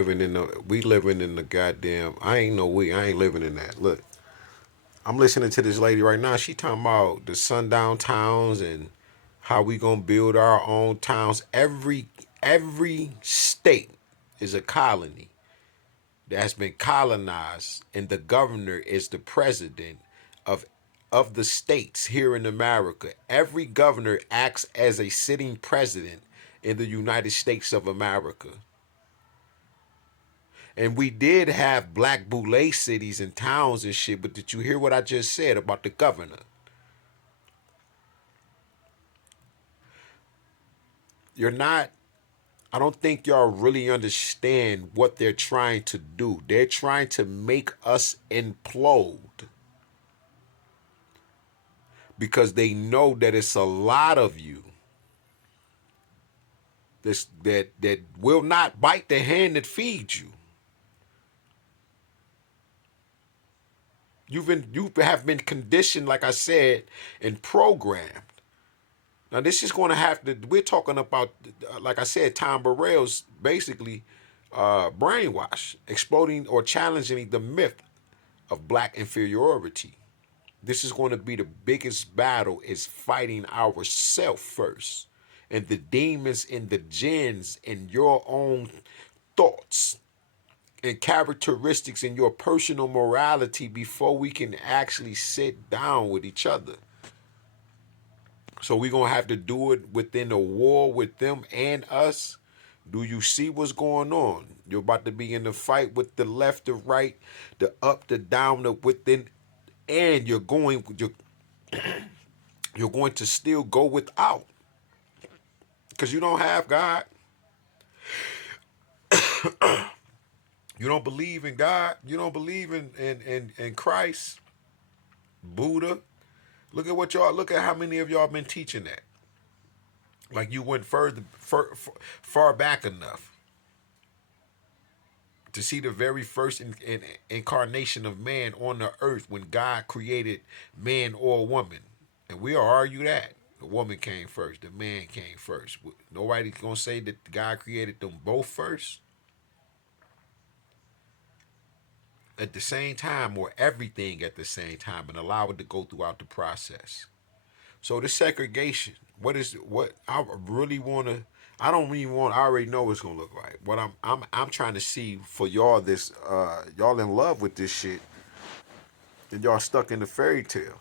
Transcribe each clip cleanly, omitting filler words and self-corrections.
We living in the goddamn. I ain't living in that. Look, I'm listening to this lady right now. She talking about the sundown towns and how we gonna build our own towns. Every state is a colony that has been colonized, and the governor is the president of the states here in America. Every governor acts as a sitting president in the United States of America. And we did have black boule cities and towns and shit, but did you hear what I just said about the governor? You're not, I don't think y'all really understand what they're trying to do. They're trying to make us implode because they know that it's a lot of you that will not bite the hand that feeds you. You have been conditioned, like I said, and programmed. Now this is going to have to. We're talking about, like I said, Tom Burrell's basically brainwash, exploding or challenging the myth of black inferiority. This is going to be the biggest battle. Is fighting ourself first, and the demons and the jinns in your own thoughts and characteristics in your personal morality before we can actually sit down with each other. So we're going to have to do it within a war with them and us. Do you see what's going on? You're about to be in the fight with the left, the right, the up, the down, the within, and you're going to still go without because you don't have God. You don't believe in God. You don't believe in Christ, Buddha. Look at how many of y'all been teaching that. Like you went far back enough to see the very first incarnation of man on the earth when God created man or woman. And we'll argue that. The woman came first, the man came first. Nobody's going to say that God created them both first at the same time or everything at the same time and allow it to go throughout the process. So the segregation, what I really want to, I don't even want. I already know what it's gonna look like. What I'm trying to see for y'all this, y'all in love with this shit, and y'all stuck in the fairy tale.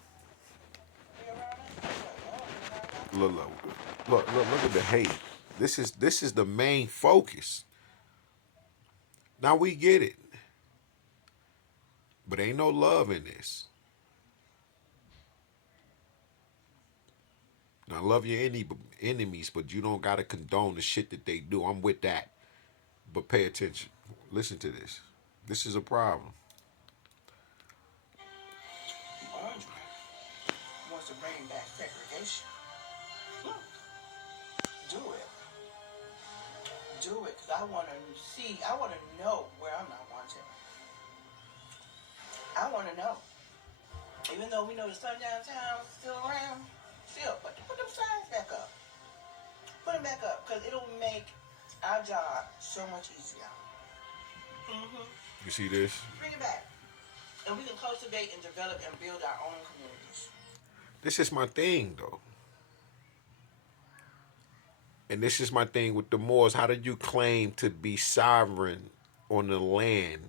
Look, look, look at the hate. This is the main focus. Now we get it, but ain't no love in this. Now love your enemies, but you don't gotta condone the shit that they do. I'm with that, but pay attention. Listen to this. This is a problem. Wants to bring back segregation. Do it. Do it, because I want to see, I want to know where I'm not wanted. I want to know. Even though we know the sundown town is still around, still, but put them signs back up. Put them back up, because it'll make our job so much easier. Mm-hmm. You see this? Bring it back. And we can cultivate and develop and build our own communities. This is my thing, though. And this is my thing with the Moors. How do you claim to be sovereign on the land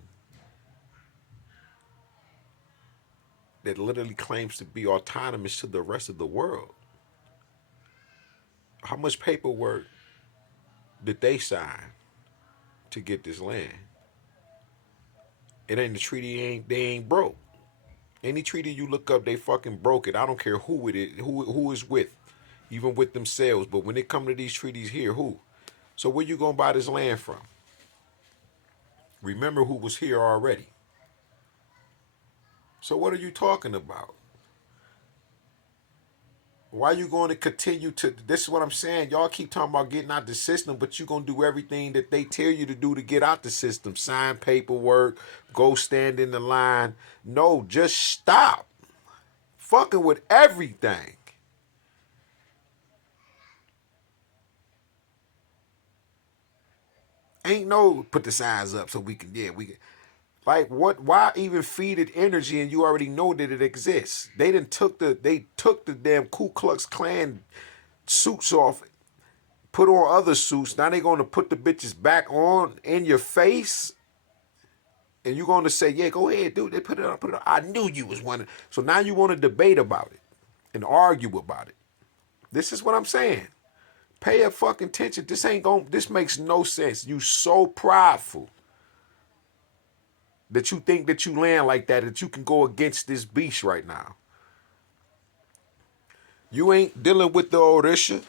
that literally claims to be autonomous to the rest of the world? How much paperwork did they sign to get this land? It ain't the treaty. They ain't broke. Any treaty you look up, they fucking broke it. I don't care who it is, who is with, even with themselves. But when it come to these treaties here, who? So where you gonna buy this land from? Remember who was here already. So what are you talking about? Why are you going to continue to, this is what I'm saying, y'all keep talking about getting out the system, but you going to do everything that they tell you to do to get out the system. Sign paperwork, go stand in the line. No, just stop fucking with everything. Ain't no put the signs up so we can, yeah, we can. Like what? Why even feed it energy and you already know that it exists? They took the damn Ku Klux Klan suits off, put on other suits. Now they gonna put the bitches back on in your face, and you gonna say, yeah, go ahead, dude. They put it on, put it on. I knew you was one. So now you want to debate about it and argue about it. This is what I'm saying. Pay a fucking attention. This ain't going. This makes no sense. You so prideful that you think that you land like that you can go against this beast right now. You ain't dealing with the Orisha.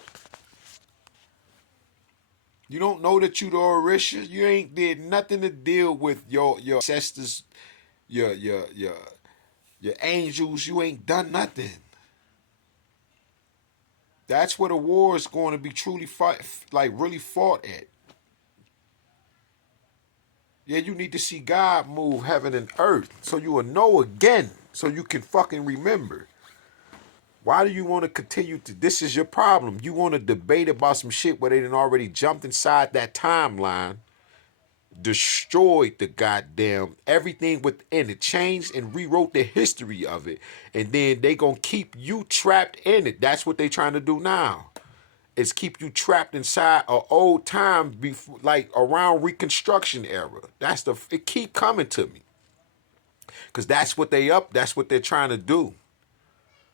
You don't know that you the Orisha. You ain't did nothing to deal with your ancestors, your angels. You ain't done nothing. That's where the war is going to be truly fight, like really fought at. Yeah, you need to see God move heaven and earth so you will know again, so you can fucking remember. Why do you want to continue to? This is your problem. You want to debate about some shit where they done already jumped inside that timeline, destroyed the goddamn everything within it, changed and rewrote the history of it, and then they gonna keep you trapped in it. That's what they trying to do now. Is keep you trapped inside a old time before, like around Reconstruction era. That's the it keep coming to me, cause that's what they up. That's what they're trying to do.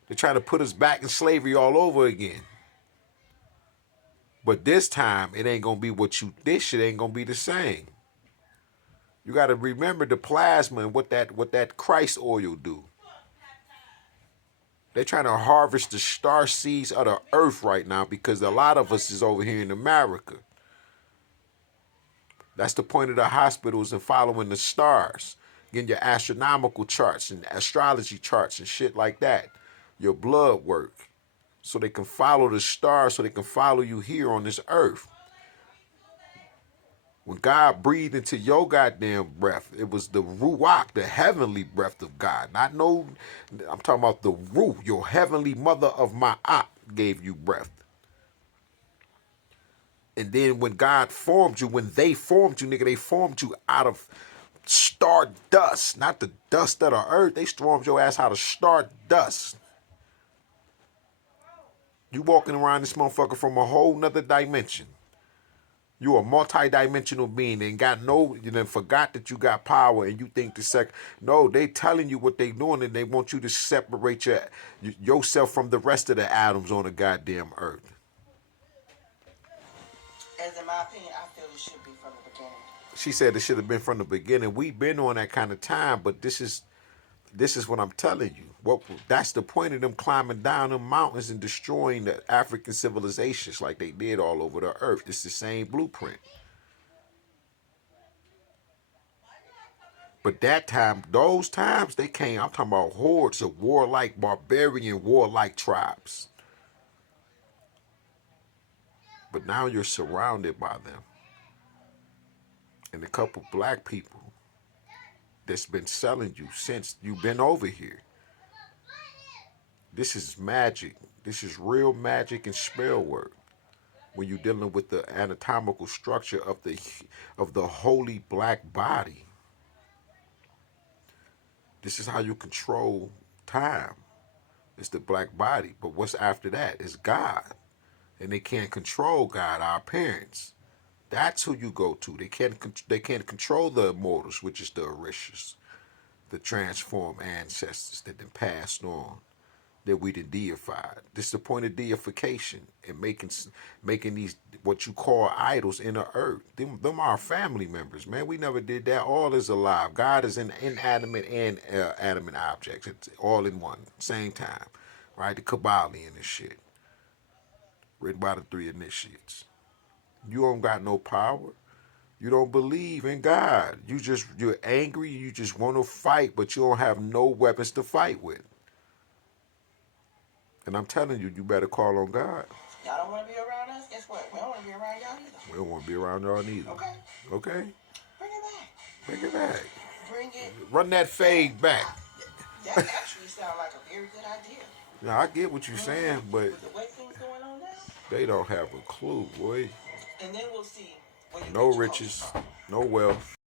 They're trying to put us back in slavery all over again. But this time it ain't gonna be what you. This shit ain't gonna be the same. You got to remember the plasma and what that Christ oil do. They're trying to harvest the star seeds of the earth right now because a lot of us is over here in America. That's the point of the hospitals and following the stars, getting your astronomical charts and astrology charts and shit like that, your blood work, so they can follow the stars, so they can follow you here on this earth. When God breathed into your goddamn breath, it was the ruach, the heavenly breath of God. Not no, I'm talking about the ruh, your heavenly mother of Ma'at gave you breath. And then when God formed you, when they formed you, nigga, they formed you out of star dust, not the dust of the earth. They stormed your ass out of star dust. You walking around this motherfucker from a whole nother dimension. You a multi-dimensional being and got no, you then forgot that you got power and you think no, they telling you what they doing and they want you to separate yourself from the rest of the atoms on the goddamn earth. As in my opinion, I feel it should be from the beginning. She said it should have been from the beginning. We've been on that kind of time, but this is what I'm telling you. That's the point of them climbing down them mountains and destroying the African civilizations like they did all over the earth. It's the same blueprint. But that time, those times, they came, I'm talking about hordes of warlike, barbarian, warlike tribes. But now you're surrounded by them. And a couple black people that's been selling you since you've been over here. This is magic. This is real magic and spell work. When you're dealing with the anatomical structure of the holy black body. This is how you control time. It's the black body. But what's after that? It's God. And they can't control God, our parents. That's who you go to. They can't control the immortals, which is the Orishas, the transformed ancestors that then passed on, that we done deified. This is the point of deification and making these what you call idols in the earth. Them are family members, man. We never did that. All is alive. God is in inanimate and animate objects. It's all in one, same time, right? The Kabbalion and shit, written by the three initiates. You don't got no power. You don't believe in God. You're angry. You just want to fight, but you don't have no weapons to fight with. And I'm telling you, you better call on God. Y'all don't want to be around us? Guess what? We don't want to be around y'all either. We don't want to be around y'all neither. Okay. Okay? Bring it back. Bring it back. Bring it. Run that fade back. That actually sounds like a very good idea. Now, I get what you're saying, but With the way things going on now. they don't have a clue, boy. And then we'll see Where you no get your clothes riches, from? no wealth.